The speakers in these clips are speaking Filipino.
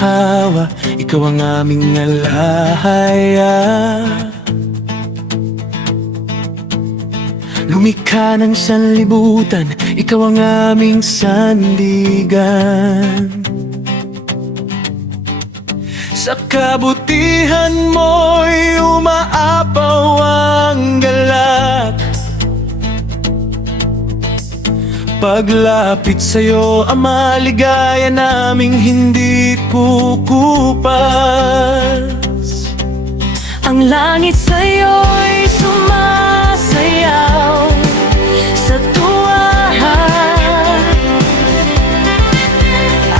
hawa, ikaw ang aming alahaya. Lumikha ng sanlibutan, ikaw ang aming sandigan. Sa kabutihan mo'y umaapaw ang galak. Paglapit sa'yo, ang maligaya naming hindi kukupas. Ang langit sa'yo'y sumasayaw sa tuwa,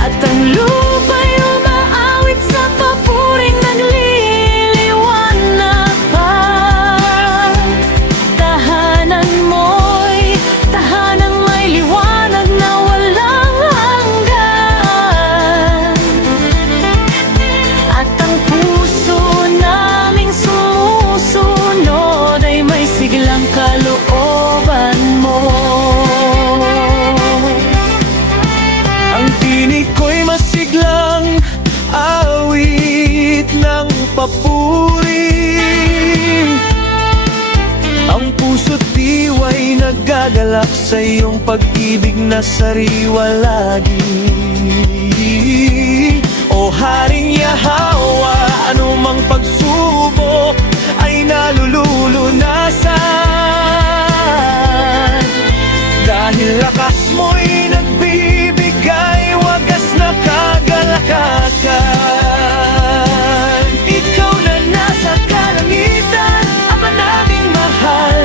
at ang lupa'y umaawit sa papuring nagliliwanag pa. Tahanan mo'y tahanang may liwanag na walang hanggan, at ang puso naming sumusunod ay may siglang kalooban mo. Ang tinig ko'y masiglang awit ng papuri. Ang puso't diwa'y nagagalak sa iyong pag-ibig na sariwa lagi. O Haring Yahwa, anumang pagsubok ay nalululunasan. Dahil lakas mo'y nagbibigay wagas na kagalakan. Ikaw na nasa kalangitan, Ama naming mahal,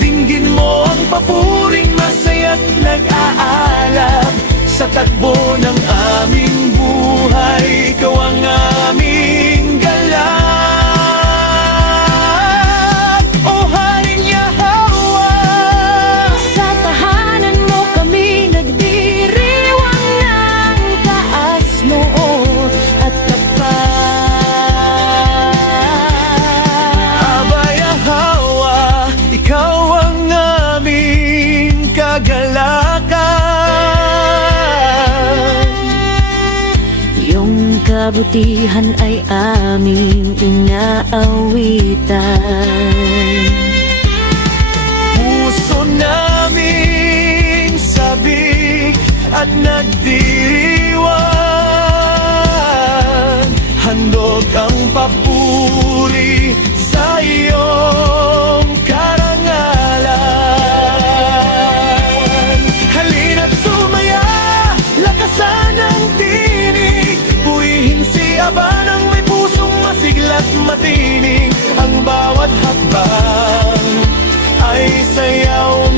dinggin mo ang papuring masaya't nag-aalab. Sa tagbo ng aming buhay, ikaw ang aming galak. O Haring Yahwa, Sa tahanan mo kami nagdiriwang ng taas noo at tapat. Aba Yahwa, ikaw ang aming kagalakan. Iyong kabutihan ay aming inaawitan. Puso naming sabik at nagdiriwang, handog ang papuri sa iyong karangalan. Halina't sumaya, lakasan ang tinig, buwihin si Aba ng may pusong masigla't matinig. Ang bawat hakbang ay sayaw